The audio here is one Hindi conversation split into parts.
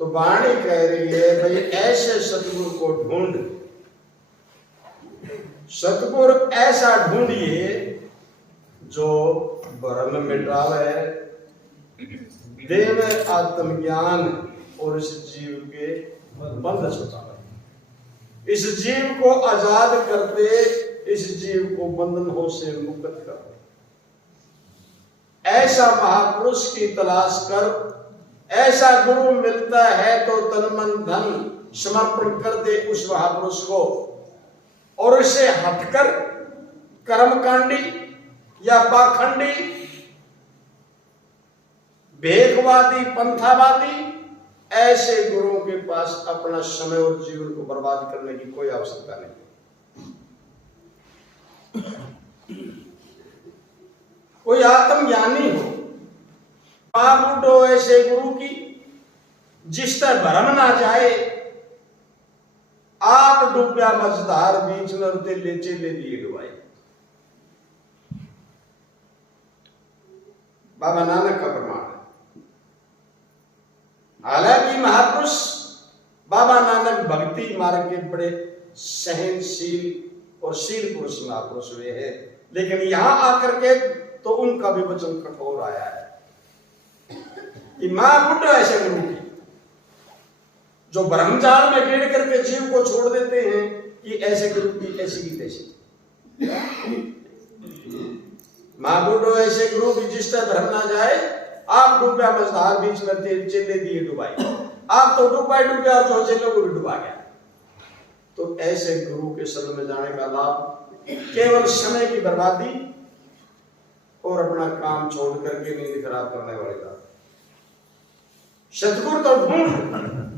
तो वाणी कह रही है भाई ऐसे सतगुरु को ढूंढ, सतगुरु ऐसा ढूंढिए जो भ्रम मिटावे, देव आत्मज्ञान और इस जीव के बंध छुड़ावे, इस जीव को आजाद कर दे, इस जीव को बंधनों से मुक्त कर। ऐसा महापुरुष की तलाश कर, ऐसा गुरु मिलता है तो तन मन धन समर्पण कर दे उस महापुरुष को, और उसे हटकर कर्मकांडी या पाखंडी, भेदवादी, पंथावादी ऐसे गुरुओं के पास अपना समय और जीवन को बर्बाद करने की कोई आवश्यकता नहीं। कोई आत्मज्ञानी हो, आप उठो ऐसे गुरु की जिस तरह भरम ना जाए, आप डूबया मझधार बीच में उड़ते लेचे ले लिए डुबाई। बाबा नानक का प्रमाण है। हालांकि महापुरुष बाबा नानक भक्ति मार्ग के बड़े सहनशील और शील पुरुष महापुरुष हुए हैं, लेकिन यहां आकर के तो उनका भी वचन कठोर आया है कि मां बुढ़ा ऐसे गुरु की जो ब्रह्मचार में गिर करके जीव को छोड़ देते हैं कि ऐसे गुरु की ऐसी की तैसी। मां बुढ़ो ऐसे गुरु की जिस तरह भ्रम ना जाए, आप डूबा मझधार बीच में चेले दिए डुबाई, आप तो डूबा डूबा जो चेलों को भी डुबा गया। तो ऐसे गुरु के शरण में जाने का लाभ केवल समय की बर्बादी और अपना काम छोड़ करके नींद खराब करने वाले का। सतगुरु तो ढूंढ,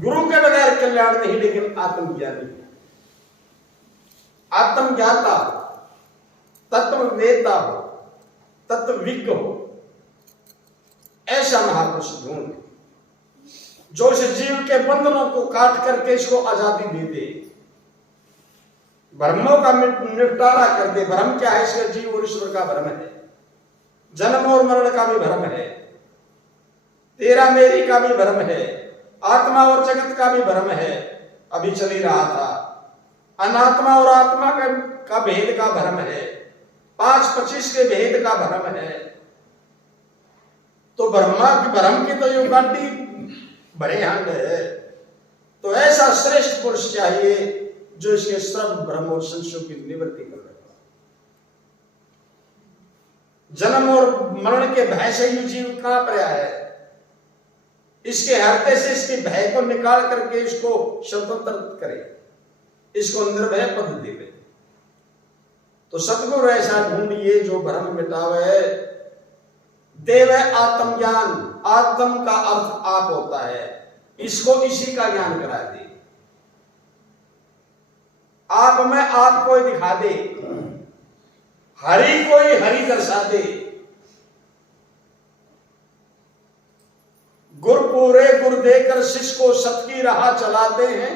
गुरु के बगैर कल्याण नहीं, लेकिन आत्मज्ञानी, आत्मज्ञाता, तत्ववेत्ता हो, तत्वविज्ञ हो, ऐसा महापुरुष ढूंढ जो इस जीव के बंधनों को काट करके इसको आजादी दे दे, भ्रमों का निपटारा कर दे। भ्रम क्या है? इसका जीव और ईश्वर का भ्रम है, जन्म और मरण का भी भ्रम है, तेरा मेरी का भी भ्रम है, आत्मा और जगत का भी भ्रम है। अभी चल ही रहा था, अनात्मा और आत्मा का भेद का भ्रम है, 5-25 के भेद का भ्रम है। तो भ्रम की तो युगांडी बड़े हंड है। तो ऐसा श्रेष्ठ पुरुष चाहिए जो इसके सब भ्रम और संशयों की निवृत्ति कर दे। जन्म और मरण के भय से ये जीव कहां पर है, इसके हरते से इसके भय को निकाल करके इसको स्वतंत्र करे, इसको निर्भय पद देवे। तो सतगुरु ऐसा ढूंढिए जो भ्रम मिटावे, देवे आत्मज्ञान। आत्म का अर्थ आप होता है, इसको इसी का ज्ञान करा दे, आप में आप कोई दिखा दे, हरि कोई हरि दर्शा दे। गुर पूरे गुर देकर शिष्य को सत की राह चलाते हैं,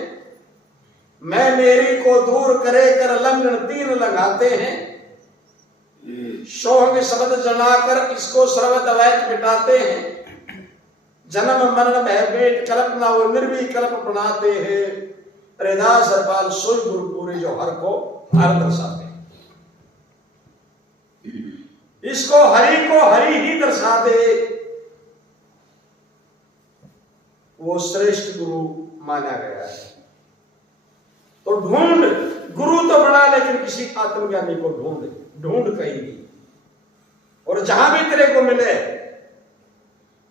मैं मेरी को दूर करे कर लंघन तीन लगाते हैं। सोहंग शब्द जनाकर इसको सर्वत अवैध मिटाते हैं, जन्म मरण भय भेद कल्पना वो निर्विकल्प बनाते हैं। हरिदास हरपाल सोई गुरु पूरे जो हर को हर दर्शाते हैं, इसको हरि ही दर्शा दे, वो श्रेष्ठ गुरु माना गया है। तो ढूंढ, गुरु तो बना, लेकिन किसी आत्मज्ञानी को ढूंढ कहीं भी, और जहां भी तेरे को मिले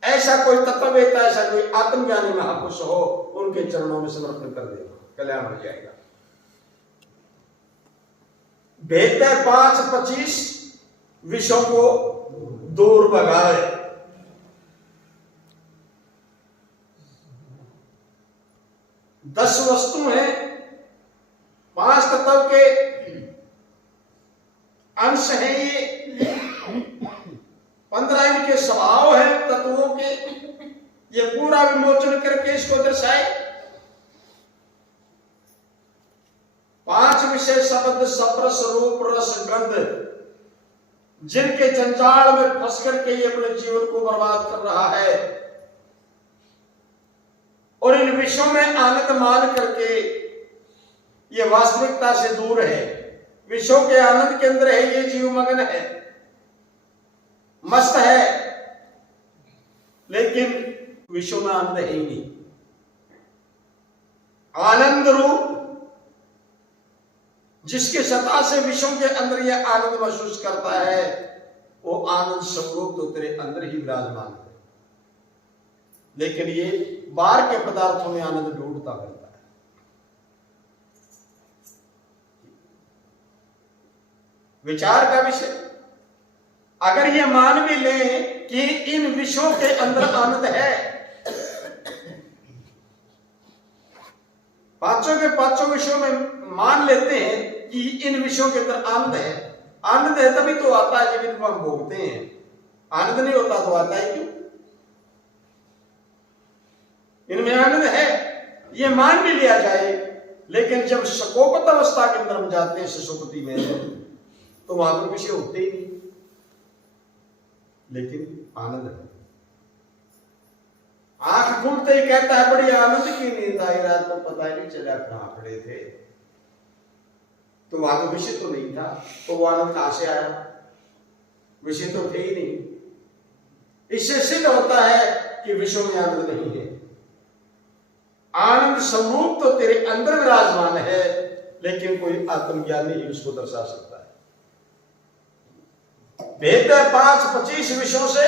ऐसा कोई तत्ववेत्ता, ऐसा कोई आत्मज्ञानी महापुरुष हो, उनके चरणों में समर्पण कर देना, कल्याण हो जाएगा। बेहतर 5-25 विषयों को दूर भगाए। 10 वस्तु हैं, 5 तत्व के अंश हैं ये, 15 इनके स्वभाव है तत्वों के। ये पूरा विमोचन करके इसको दर्शाए। 5 विषय शब्द सप्रस रूप रस गंध, जिनके जंजाल में फंस करके ये अपने जीवन को बर्बाद कर रहा है, और इन इन विषयों में आनंद मान करके ये वास्तविकता से दूर है, विषयों के आनंद के अंदर है, ये जीव मगन है, मस्त है, लेकिन विषयों में आनंद है ही नहीं। आनंद रूप जिसके सत्ता से विषयों के अंदर यह आनंद महसूस करता है, वो आनंद स्वरूप तो तेरे अंदर ही विराजमान है, लेकिन ये बाहर के पदार्थों में आनंद ढूंढता रहता है। विचार का विषय, अगर ये मान भी लें कि इन विषयों के अंदर आनंद है, पांचों के पांचों विषयों में मान लेते हैं कि इन विषयों के अंदर आनंद है, आनंद है तभी तो आता है जब इनको हम भोगते हैं, आनंद नहीं होता तो आता है क्यों? इनमें आनंद है, ये मान भी लिया जाए, लेकिन जब शकोपत अवस्था के अंदर हम जाते हैं सुषुप्ति में, तो वहां पर विषय होते ही नहीं, लेकिन आनंद है। आंख खुलते ही कहता है बड़ी आनंद की नींद आई, रात तो पता ही नहीं चला कहां पड़े थे, तो वहां तो विषय तो नहीं था, तो वो आनंद कहां से आया? विषय तो थे ही नहीं। इससे सिद्ध होता है कि विषयों में आनंद नहीं है। आनंद स्वरूप तो तेरे अंदर विराजमान है, लेकिन कोई आत्मज्ञानी ही उसको दर्शा सकता है। भेद 5-25 विषयों से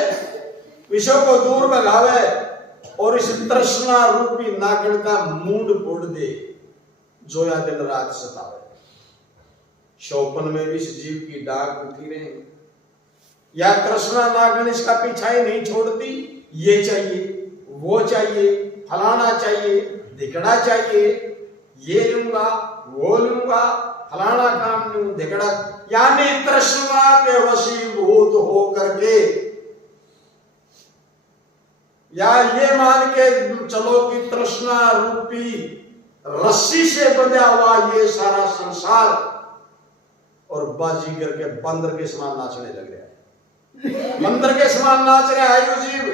विषयों को दूर भगावे और इस तृष्णा रूपी नागण का मूंड फोड़ दे, जो या दिन रात सतावे। शौपन में भी इस जीव की डाक उठी रहे, या तृष्णा नागण इसका पीछा ही नहीं छोड़ती, ये चाहिए, वो चाहिए, फलाना चाहिए, दिखड़ा चाहिए, ये लूंगा, वो लूंगा, फलाना काम लूं, दिखड़ा, यानी तृष्णा के वशीभूत हो करके, या ये मान के चलो कि तृष्णा रूपी रस्सी से बंधा हुआ ये सारा संसार, और बाजीगर के बंदर के समान नाचने लग रहा है, बंदर के समान नाच रहा है यो जीव।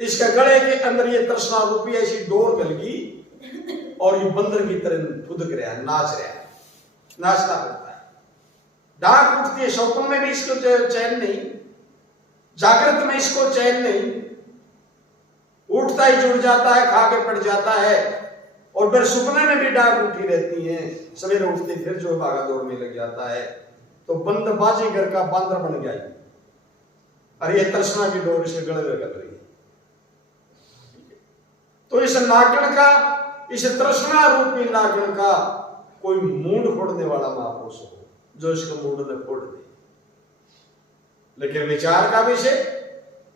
इसके गले के अंदर ये तृष्णा रूपी ऐसी डोर गल गई और ये बंदर की तरह फुदक रहा है, नाच रहा है, नाचता करता है। डाक उठती है, शौकन में भी इसको चैन नहीं, जागृत में इसको चैन नहीं, उठता ही जुड़ जाता है, खा के पड़ जाता है, और फिर सुपने में भी डाक उठी रहती है, सवेरे उठते फिर जो भागा दौड़ में लग जाता है, तो बंद बाजीगर का बंदर बन गया। अरे ये तृष्णा की डोर इसके गले में कट रही है। तो इस नागण का, इस तृष्णा रूपी नागण का कोई मूंड फोड़ने वाला महापुरुष हो, जो इसको मूंड में फोड़ दे। लेकिन विचार का विषय,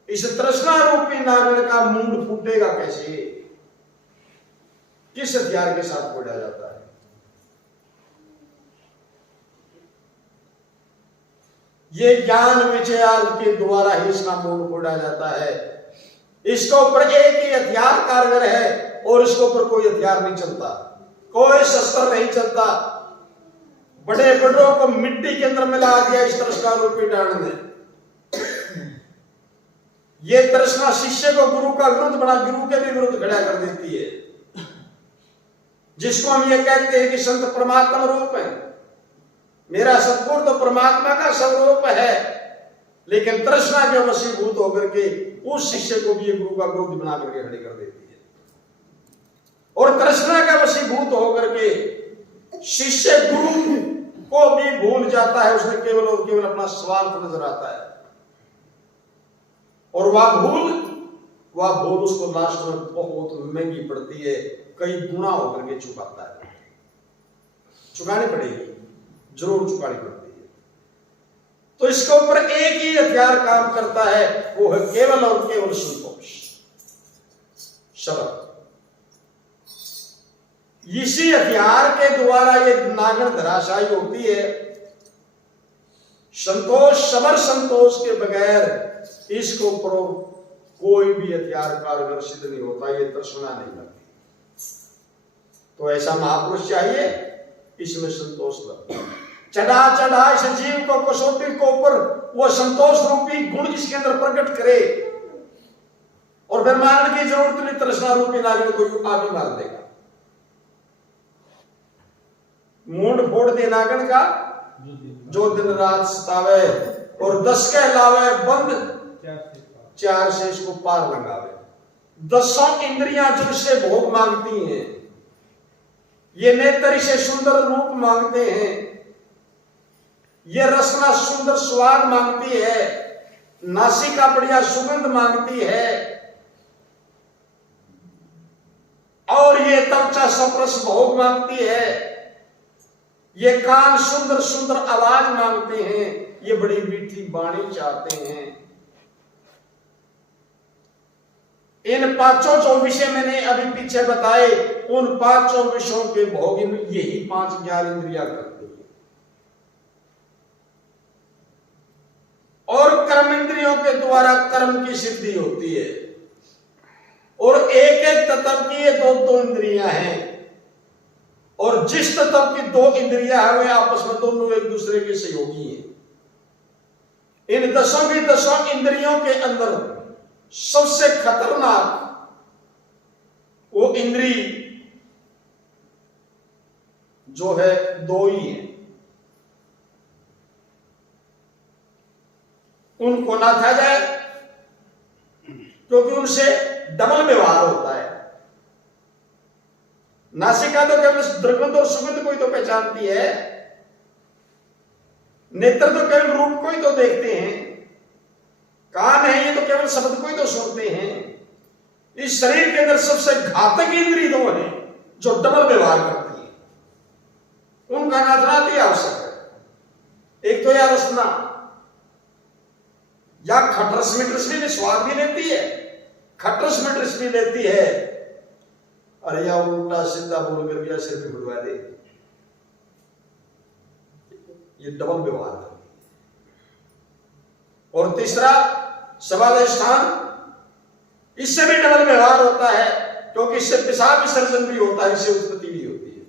इस तृष्णा रूपी नागण का मूंड फूटेगा कैसे, किस हथियार के साथ फोड़ा जाता है? ये ज्ञान विचार के द्वारा ही इसका मूंड फोड़ा जाता है। इसके ऊपर एक ही हथियार कारगर है और इसके ऊपर कोई हथियार नहीं चलता, कोई शस्त्र नहीं चलता। बड़े बड़ों को मिट्टी के अंदर मिला दिया इस तृष्णा रूपी डांड ने। ये तृष्णा शिष्य को गुरु का विरुद्ध बना, गुरु के भी विरुद्ध खड़ा कर देती है। जिसको हम ये कहते हैं कि संत परमात्मा रूप है, मेरा सतगुरु तो परमात्मा का स्वरूप है, लेकिन तृष्णा के वशीभूत होकर के उस शिष्य को भी ये गुरु का विरोध बना करके खड़ी कर देती है। और तृष्णा का वशीभूत होकर के शिष्य गुरु को भी भूल जाता है, उसने केवल और केवल अपना स्वार्थ नजर आता है, और वह भूल उसको लास्ट में बहुत महंगी पड़ती है, कई गुना होकर के चुकाता है। चुकानी पड़ेगी, जरूर चुकानी पड़ती है। तो इसके ऊपर एक ही हथियार काम करता है, वो है केवल और केवल संतोष, शब्द। इसी हथियार के द्वारा ये नागण धराशायी होती है। संतोष, सबर संतोष के बगैर इसके ऊपर कोई भी हथियार कारगर सिद्ध नहीं होता, ये तृष्णा नहीं लगती। तो ऐसा महापुरुष चाहिए, इसमें संतोष लगता। चढ़ा इस जीव को कसौटी के ऊपर वो संतोष रूपी गुण इसके अंदर प्रकट करे, और फिर मारने की जरूरत नहीं, तृष्णा रूपी नागिन को आप ही मार देगा। मूंड फोड़ दे नागन का जो दिन रात सतावे, और 10 के लावे बंद 4 से इसको पार लगावे। 10 इंद्रियां जो इससे भोग मांगती हैं, ये नेत्र से सुंदर रूप मांगते हैं, ये रसना सुंदर स्वाद मांगती है, नासिका बढ़िया सुगंध मांगती है, और ये त्वचा सप्रस भोग मांगती है, ये कान सुंदर सुंदर आवाज मांगते हैं, ये बड़ी मीठी वाणी चाहते हैं। इन 5 जो विषय मैंने अभी पीछे बताए, उन 5 विषयों के भोग यही 5 ज्ञानेंद्रियां करती है। और कर्म इंद्रियों के द्वारा कर्म की सिद्धि होती है। और एक एक तत्व की ये 2 इंद्रियां हैं, और जिस तत्व की 2 इंद्रियां हैं वे आपस में दोनों एक दूसरे के सहयोगी हैं। इन 10 की 10 इंद्रियों के अंदर सबसे खतरनाक वो इंद्री जो है 2 ही है। उनको ना था जाए, क्योंकि उनसे डबल व्यवहार होता है। नासिका तो केवल दुर्गंध और सुगंध को ही तो पहचानती है, नेत्र तो केवल रूप को ही तो देखते हैं, कान है ये तो केवल शब्द को ही तो सुनते हैं। इस शरीर के अंदर सबसे घातक इंद्री 2 है जो डबल व्यवहार करती है। उनका नाचना ही आवश्यक है। एक तो या रसना, या खटरस मिटरस भी स्वाद भी लेती है, खटरस मिटरस भी लेती है, अरे या उल्टा सीधा बोल करके या सिर पे बुलवा दे, ये डबल व्यवहार है। और तीसरा स्वादिष्ठान, इससे भी डबल व्यवहार होता है, क्योंकि इससे पेशाब विसर्जन भी होता है, इससे उत्पत्ति भी होती है।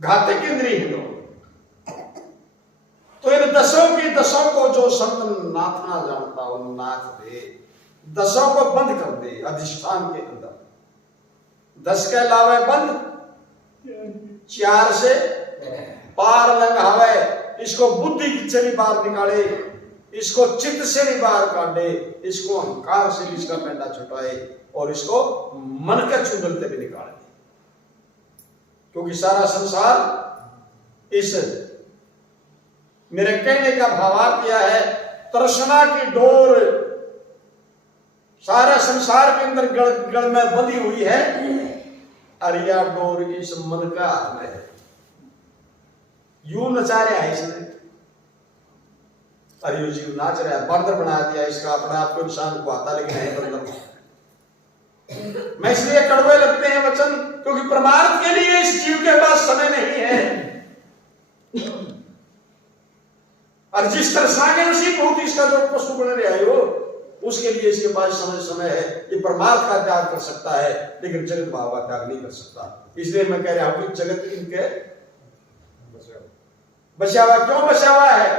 घातक इंद्रिय है दोनों। तो इन 10 की 10 को जो संत नाथना जानता हो नाथ दे, 10 को बंद कर दे अधिष्ठान के अंदर। 10 के अलावा बंद, 4 से पार लंघावे, इसको बुद्धि की चली बाहर निकाले, इसको चित्त से भी बाहर काटे, इसको अहंकार से भी इसका पेंडा छुटाए, और इसको मन के चुंगल से भी निकाले। क्योंकि सारा संसार इस मेरे कहने का भावार्थ यह है, तृष्णा की डोर सारे संसार के अंदर गढ़ में बंधी हुई है, और यह डोर इस मन का हाथ में है। यूं नचा रहा है इसने, और यू जीव नाच रहा है, बंदर बना दिया इसका, अपने आप को इंसान को आता, लेकिन है बंदर। मैं इसलिए कड़वे लगते हैं वचन, क्योंकि परमार्थ के लिए इस जीव के पास समय नहीं है। और जिस तरह के उसी बहुत इसका जो पशु बन रहा है वो, उसके लिए इसके पास समय है। ये परमार्थ का त्याग कर सकता है, लेकिन जगत भाव का त्याग नहीं कर सकता। इसलिए मैं कह रहा हूं कि जगत इनके बचावा क्यों बचावा है?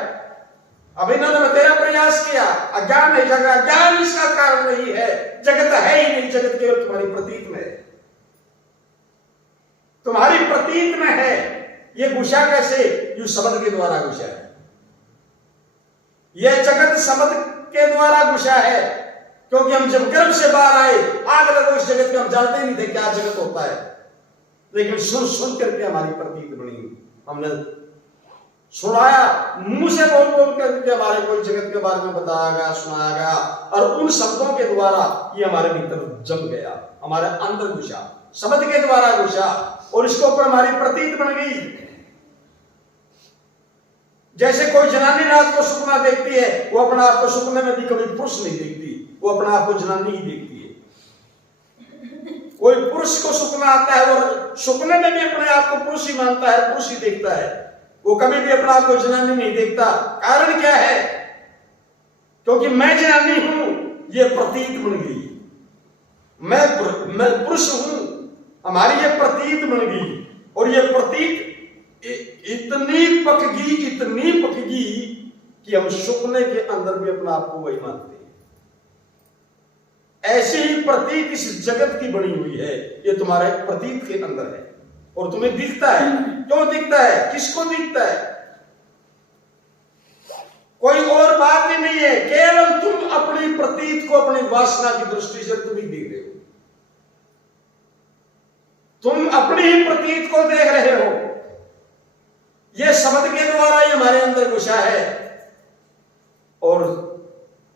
अभिनंदन में तेरा प्रयास किया, अज्ञान नहीं जगा, ज्ञान इसका कारण नहीं है। जगत है ही नहीं, जगत केवल तुम्हारी प्रतीत में है, तुम्हारी प्रतीत में है। ये घुसा कैसे? यू शब्द के द्वारा घुसा है। यह जगत शब्द के द्वारा घुसा है, क्योंकि हम जब गर्भ से बाहर आए, आग लगो इस जगत में, हम जानते नहीं थे क्या जगत होता है, लेकिन सुन सुन करके हमारी प्रतीत बनी। हमने सुनाया, मुंह से बोल बोल करके हमारे कोई जगत के बारे में बताया गया, सुनाया गया, और उन शब्दों के द्वारा ये हमारे भीतर जम गया, हमारे अंदर घुसा, शब्द के द्वारा घुसा, और इसके ऊपर हमारी प्रतीत बन गई। जैसे कोई जनानी रात को सुपना देखती है, वो अपना आप को सुपने में भी कभी पुरुष नहीं देखती, वो अपना आप को जनानी ही देखती है। कोई पुरुष को सुपना आता है और सुपने में भी अपने आप को पुरुष ही मानता है, पुरुष ही देखता है, वो कभी भी अपना आप को जनानी नहीं देखता। कारण क्या है? क्योंकि मैं जनानी हूं, ये प्रतीत बन गई, मैं पुरुष हूं, हमारी ये प्रतीत बन गई, और ये प्रतीत इतनी पकगी कि हम सुपने के अंदर भी अपना आप को वही मानते हैं। ऐसी ही प्रतीत इस जगत की बनी हुई है, ये तुम्हारे प्रतीत के अंदर है और तुम्हें दिखता है। क्यों दिखता है? किसको दिखता है? कोई और बात ही नहीं है, केवल तुम अपनी प्रतीत को अपनी वासना की दृष्टि से तुम ही देख रहे हो। तुम अपनी ही प्रतीत को देख रहे हो। यह शब्द के द्वारा ही हमारे अंदर घुसा है और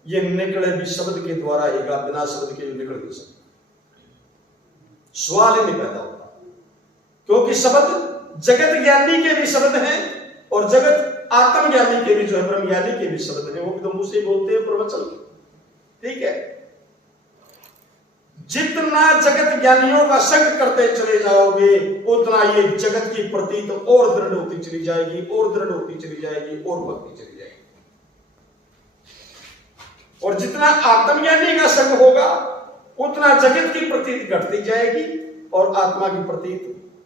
ये निकले भी शब्द के द्वारा ही, बिना शब्द के निकल नहीं सकता, सवाल ही नहीं पैदा होता। क्योंकि शब्द जगत ज्ञानी के भी शब्द हैं और जगत आत्मज्ञानी के भी, जो है ब्रह्म ज्ञानी के भी शब्द हैं, वो भी तो मुझसे बोलते हैं प्रवचन। ठीक है, जितना जगत ज्ञानियों का संग करते चले जाओगे उतना ये जगत की प्रतीत और दृढ़ होती चली जाएगी, और दृढ़ होती चली जाएगी, और बढ़ती चली जाएगी। और जितना आत्मज्ञानी का संग होगा उतना जगत की प्रतीत घटती जाएगी और आत्मा की प्रतीत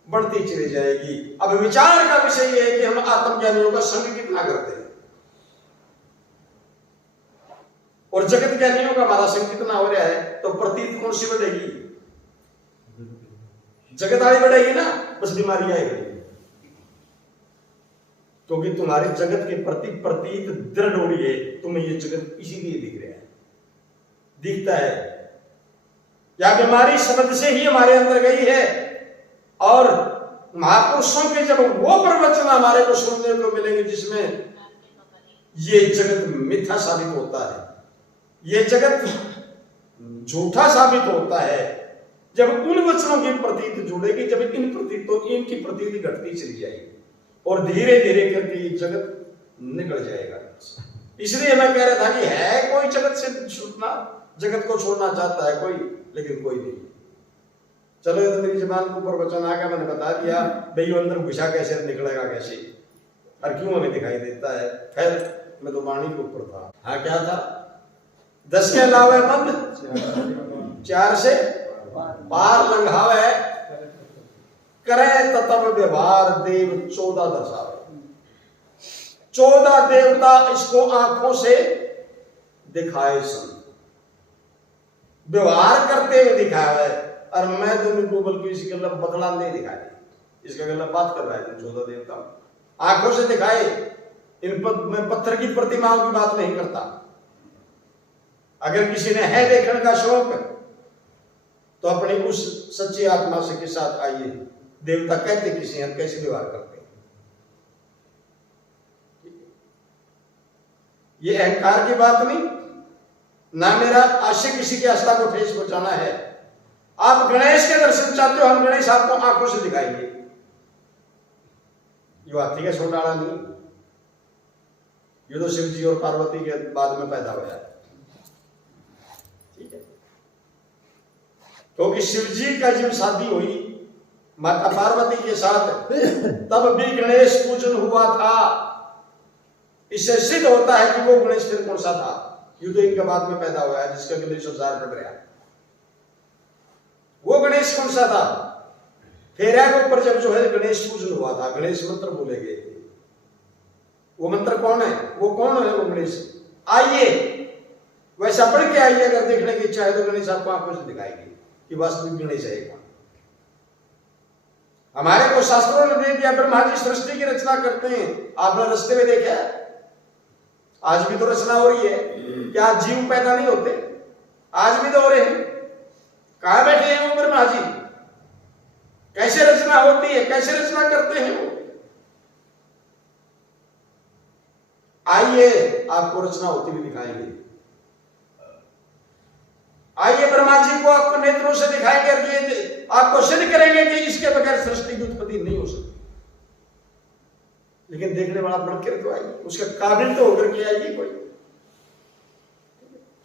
बढ़ती चली जाएगी। अब विचार का विषय यह है कि हम आत्मज्ञानियों का संग कितना करते हैं और जगत ज्ञानियों का हमारा संग कितना हो रहा है, तो प्रतीत कौन सी बढ़ेगी? जगत आगे बढ़ेगी ना, बस बीमारी आएगी। क्योंकि तुम्हारे जगत के प्रति प्रतीत दृढ़ हो रही है, तुम्हें ये जगत इसीलिए दिख रहा है, दिखता है। या बीमारी शब्द से ही हमारे अंदर गई है और महापुरुषों के जब वो प्रवचन हमारे को सुनने को मिलेंगे जिसमें ये जगत मिथ्या साबित होता है, ये जगत झूठा साबित होता है, जब उन वचनों की प्रतीत जुड़ेगी, जब इन प्रतीत तो इनकी प्रतीत घटती चली जाएगी और धीरे धीरे करके ये जगत निकल जाएगा। इसलिए मैं कह रहा था कि है कोई जगत से छूटना, जगत को छोड़ना चाहता है कोई, लेकिन कोई नहीं। चलो ये तो मेरी जबान के ऊपर वचन आ गया, मैंने बता दिया भाई अंदर घुसा कैसे, निकलेगा कैसे और क्यों हमें दिखाई देता है। खैर मैं तो वाणी के ऊपर था। हाँ क्या था? 10 के अलावा बंद 4 से पार लंघावे करे तब व्यवहार देव 14 दर्शावे। 14 देवता इसको आंखों से दिखाए सन, व्यवहार करते हुए दिखाया है। और मैं तो इनको बल्कि इसके गला बदला नहीं दिखाई, इसका गला बात कर रहा है। 14 देवता आंखों से दिखाए। मैं पत्थर की प्रतिमाओं की बात नहीं करता। अगर किसी ने है देखने का शौक तो अपनी उस सच्ची आत्मा से के साथ आइए। देवता कहते किसी हैं, कैसे व्यवहार करते हैं। ये अहंकार की बात नहीं, ना मेरा आशय किसी के आस्था को ठेस पहुंचाना है। आप गणेश के दर्शन चाहते हो, हम गणेश आपको आंखों से दिखाएंगे। ये हाथी का छोड़ डाला नहीं, ये तो शिव जी और पार्वती के बाद में पैदा हुआ है। ठीक है, क्योंकि शिव जी का जब शादी हुई माता पार्वती के साथ, तब भी गणेश पूजन हुआ था। इससे सिद्ध होता है कि वो गणेश फिर कौन सा था। ये तो इनके बाद में पैदा हुआ है जिसका गणेश अवतार बढ़ रहा है। वो गणेश कौन सा था? फेरा के ऊपर जब जो है गणेश पूजन हुआ था, गणेश मंत्र बोले गए थे। वो मंत्र कौन है? वो कौन है? वो गणेश। आइए वैसा पढ़ के आइए, अगर देखने की इच्छा है तो गणेश आपको आंखों से दिखाएंगे कि वास्तविक गणेश है कौन। हमारे को शास्त्रों ने दे दिया, ब्रह्मा जी सृष्टि की रचना करते हैं। आपने रस्ते में देखा है, आज भी तो रचना हो रही है। क्या जीव पैदा नहीं होते? आज भी तो हो रहे हैं। कहां बैठे हैं वो ब्रह्मा जी? कैसे रचना होती है, कैसे रचना करते हैं वो? आइए आपको रचना होती हुई दिखाएंगे। आइए ब्रह्मा जी को आपको नेत्रों से दिखाएंगे, आपको सिद्ध करेंगे कि इसके बगैर सृष्टि की उत्पत्ति नहीं हो सकती। लेकिन देखने वाला बनकर तो आइए, उसके काबिल तो होकर के आइए कोई।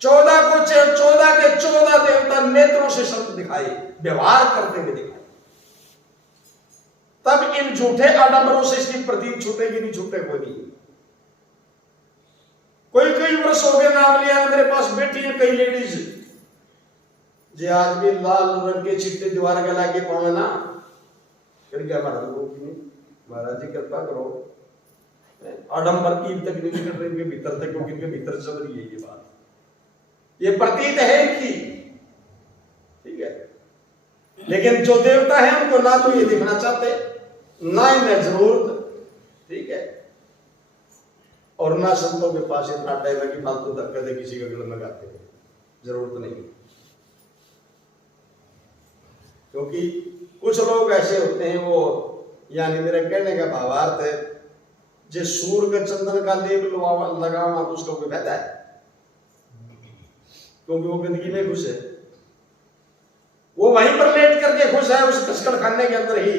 14 के 14 देवता नेत्रों से शब्द दिखाए, व्यवहार करते हुए दिखाए। तब इन झूठे आडंबरों से इसकी प्रतीत छूटेगी नहीं, छूटे को नहीं। कोई वर्ष हो गए नाम लिया, मेरे पास बैठी है कई लेडीज जे आज भी लाल रंग के छिट्टे दीवार के लाके पावे ना, फिर क्या महाराज जी कृपा करो। आडंबर की तक नहीं निकल रही इनके भीतर तक, क्योंकि इनके भीतर चल रही है ये बात। ये प्रतीत है इनकी, लेकिन जो देवता है उनको ना तो ये दिखना चाहते, ना इन्हें जरूरत, ठीक है, और ना संतों के पास इतना टाइम है कि फालतू धक्के दे किसी का गले में गाते हैं, जरूरत नहीं। क्योंकि कुछ लोग ऐसे होते हैं, वो यानी मेरे कहने का भावार्थ है, जो सूर के चंदन का लेप लगावा तो उसका कोई फायदा है, क्योंकि वो गंदगी में खुश है, वो वहीं पर लेट करके खुश है उस कसकड़ खाने के अंदर ही।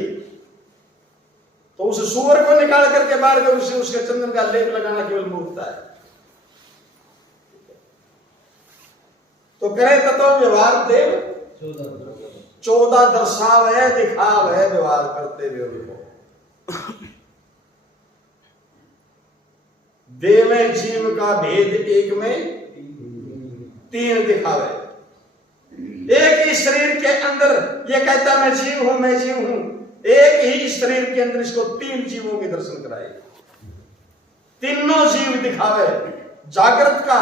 तो उस सूअर को निकाल करके बाहर कर उसे उसके चंदन का लेप लगाना केवल मूर्खता है। तो करे तत्व व्यवहार देव 14 दर्शाव है, दिखाव है, व्यवहार करते हुए उनको देव में जीव का भेद एक में 3 दिखावे। एक ही शरीर के अंदर ये कहता मैं जीव हूं, मैं जीव हूं, एक ही शरीर के अंदर इसको 3 जीवों के दर्शन कराए, तीनों जीव दिखावे। जागृत का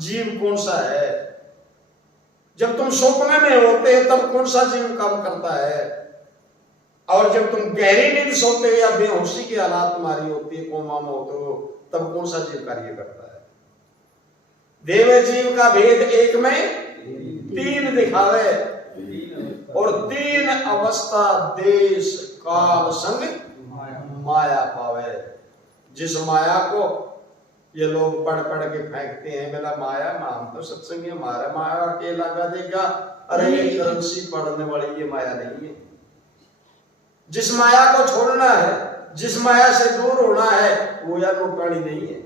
जीव कौन सा है, जब तुम स्वप्न में होते हैं तब कौन सा जीव काम करता है, और जब तुम गहरी नींद सोते हो या बेहोशी की हालात तुम्हारी होती है, कोमा में होते हो, तब कौन सा जीव कार्य करता है। देव जीव का भेद एक में 3 दिखावे, और 3 अवस्था देश काल संग माया पावे। जिस माया को ये लोग पढ़ पढ़ के फेंकते हैं, बोला माया हम तो सत्संगी, हमारा माया के लगा देगा, अरे ये करंसी पढ़ने वाली ये माया नहीं है। जिस माया को छोड़ना है, जिस माया से दूर होना है, वो या नौकरानी नहीं है,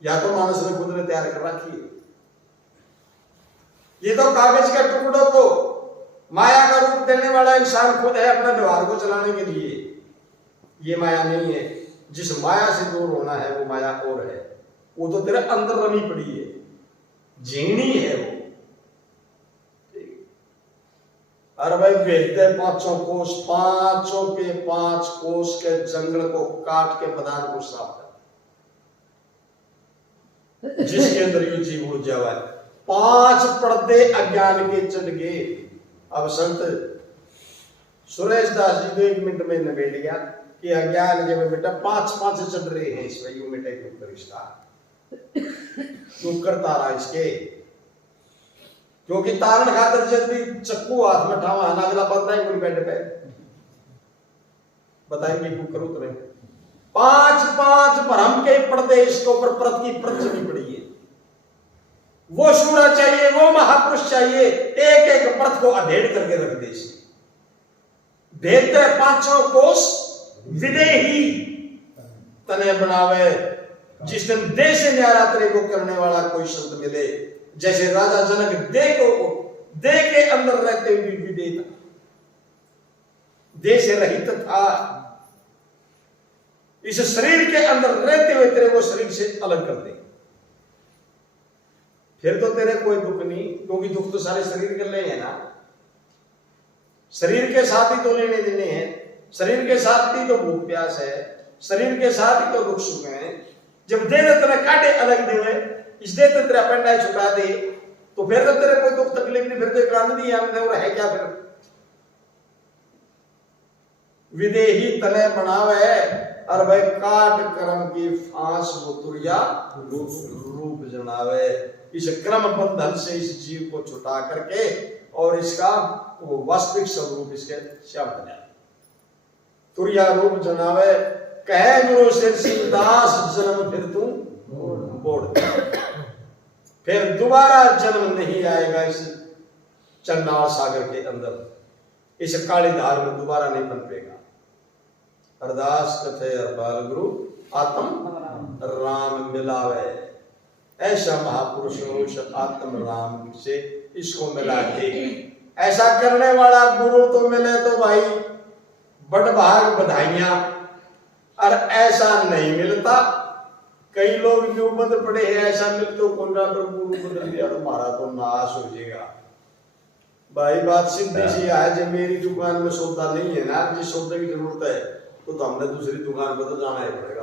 या तो मानस ने खुद ने तैयार कर रखी है। ये तो कागज के टुकड़ों को माया का रूप देने वाला इंसान खुद है अपने व्यवहार को चलाने के लिए। ये माया नहीं है। जिस माया से दूर होना है वो माया और है, वो तो तेरे अंदर रमी पड़ी है, जीनी है वो। अरे भाई भेजते 5 कोष, 5 के 5 कोष के जंगल को काट के मैदान को साफ कर, जिसके अंदर ये जीव हो जावा है। 5 पर्दे अज्ञान के चढ़ गए। अब संत सुरेश दास जी तो 1 मिनट में निबेड़ गया कि अज्ञान के बेटा 5 चढ़ रहे हैं इस भाई मिटा के रिश्ता क्यों करता रहा इसके, क्योंकि तारण खातर जब भी चक्कू हाथ में ठावा है ना, अगला बंदा है कोई बेड पे बताएंगे क्यों करो तुरे। 5 भ्रम के पर्दे इसके ऊपर परत की परत चढ़ी पड़ी है। वो सूरा चाहिए, वो महापुरुष चाहिए, एक परत को अधेड़ करके रख दे। भेदते 5 कोष विदेही तने बनावे। जिस दिन देह से न्यारा तेरे को करने वाला कोई संत मिले, जैसे राजा जनक देह के अंदर रहते हुए विदेह था, देह से रहित था, इस शरीर के अंदर रहते हुए तेरे को शरीर से अलग कर दे, फिर तो तेरे कोई दुख नहीं, क्योंकि दुख तो सारे शरीर के लिए है ना। शरीर के साथ ही तो लेने देने हैं, शरीर के साथ ही तो भूख प्यास है, शरीर के साथ ही तो दुख सुख है। जब दे तेरे काटे अलग दे, इस दे तेरा पेंडा छुपा दे, तो फिर तो तेरे कोई दुख तकलीफ नहीं, फिर तो क्रांति है क्या फिर। विदेही तने बनावे और भाई काट कर्म की फांस बुतुरिया रूप जनावे। इस क्रम बंधन से इस जीव को छुटा करके और इसका वो वास्तविक स्वरूप इसके शब्द है तुरिया रूप जनावे। कहे गुरु से सिंहदास जन्म फिर तू बोड़, फिर दोबारा जन्म नहीं आएगा इस चंडाल सागर के अंदर, इस काली धार में दोबारा नहीं पनपेगा। अरदास कथे अरबाल गुरु आत्म राम मिलावे। ऐसा महापुरुष आत्म राम से इसको मिला के ऐसा करने वाला गुरु तो मिले तो भाई बड़ भाग बधाइयां, और ऐसा नहीं मिलता। कई लोग जो बदल पड़े हैं, ऐसा मिलते तो गुरु बदल गया तो हमारा तो नाश हो जाएगा। भाई बात सीधी सी है, जब मेरी दुकान में सौदा नहीं है ना, जिस सौदे की जरूरत है तो हमने दूसरी दुकान पर तो जाना ही पड़ेगा।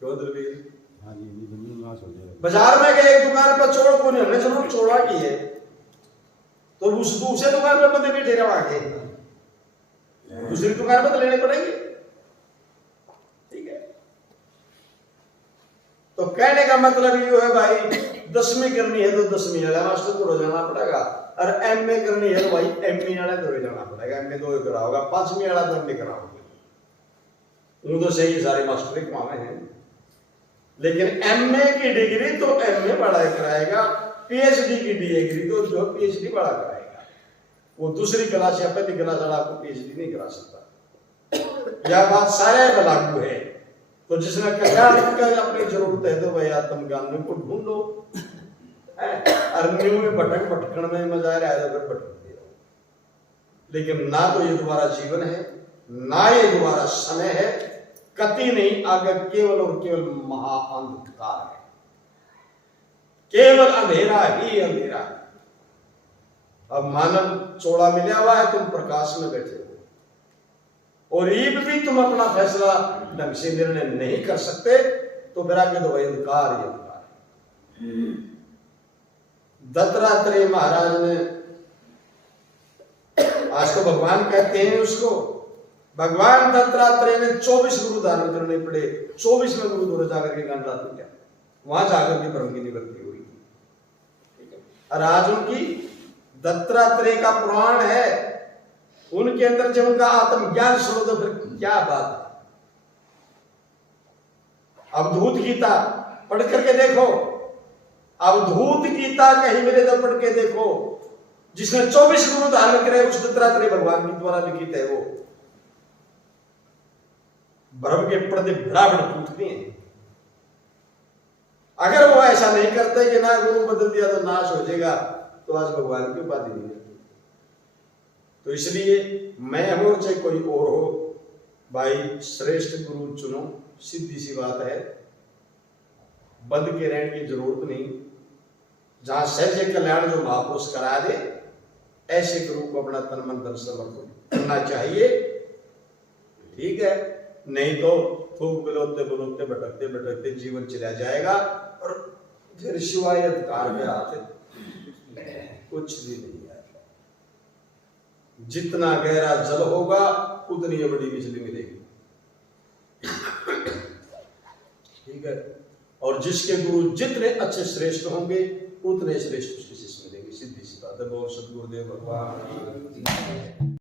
क्यों दरवीर? हाँ जी, नाश हो जाएगा। बाजार में गए, एक दुकान पर चोर को नहीं, हमने जरूर चोरा की है, तो उस दूसरे दुकान पर बंदे बैठे रहा आगे, दूसरी दुकान पर तो लेने पड़ेंगे। ठीक है, तो कहने का मतलब ये है भाई, 10वीं करनी है तो 10वीं वाला मास्टर को रोजाना पड़ेगा, और MA करनी है तो भाई ME वाला तो जाना पड़ेगा। MA तो कराओगा, 5वीं वाला तो MA कराओगे। वो तो सही सारे मास्टर कमावे हैं, लेकिन MA की डिग्री तो MA वाला कराएगा, PhD की डिग्री तो जो PhD वाला कराएगा। वो दूसरी क्लास या पहली क्लास वाला आपको PhD नहीं करा सकता। यह बात सारे पर लागू है। तो जिसने कल्याण का अपनी जरूरत है तो भाई आत्मज्ञान को ढूंढो, और न्यू में भटकण में मजा आ रहा है तो फिर भटकते रहो। लेकिन ना तो ये दोबारा जीवन है, ना ये दोबारा समय है, कति नहीं, आगे केवल और केवल महा अंधकार है, केवल अंधेरा ही अंधेरा है। अब मानव चोड़ा मिला हुआ है, तुम प्रकाश में बैठे हो, और ईब भी तुम अपना फैसला ढंग से निर्णय नहीं कर सकते, तो फिर आगे तो भाई अंधकार ही अंधकार है। दत्तात्रेय महाराज ने, आज तो भगवान कहते हैं उसको, भगवान दत्तात्रेय ने 24 गुरु धारण करने पड़े, 24वें गुरु द्वारा जाकर के गंगा टूटा, वहां जाकर के ब्रह्म की निवृत्ति हुई। और आज उनकी दत्तात्रेय का पुराण है, उनके अंदर जब उनका आत्मज्ञान शुरू, तो फिर क्या बात है। अवधूत गीता पढ़ करके देखो, अवधूत गीता कहीं मिले तो पढ़ के देखो, जिसने 24 गुरु धारण करे, उस दत्तात्रेय भगवान के द्वारा लिखित है। वो ब्रह्म के पर्दे बराबर टूटते हैं। अगर वो ऐसा नहीं करते कि ना गुरु बदल दिया तो नाश हो जाएगा, तो आज भगवान की उपाधि नहीं है। तो इसलिए मैं हो चाहे कोई और हो, भाई श्रेष्ठ गुरु चुनो, सीधी सी बात है। बंद के रहने की जरूरत नहीं, जहां सहज कल्याण जो महापुरुष करा दे, ऐसे गुरु को अपना तन मन धन समर्पण करना चाहिए। ठीक है, नहीं तो थूक बिलोते बिलोते भटकते भटकते जीवन चला जाएगा, और फिर शिवाय अधिकार में आते कुछ भी नहीं है। जितना गहरा जल होगा उतनी बड़ी बिजली मिलेगी। ठीक है, और जिसके गुरु जितने अच्छे श्रेष्ठ होंगे, उतने श्रेष्ठ उसके शिष्य मिलेंगे। सीधी सी बात है। बहुत सदगुरुदेव भगवान।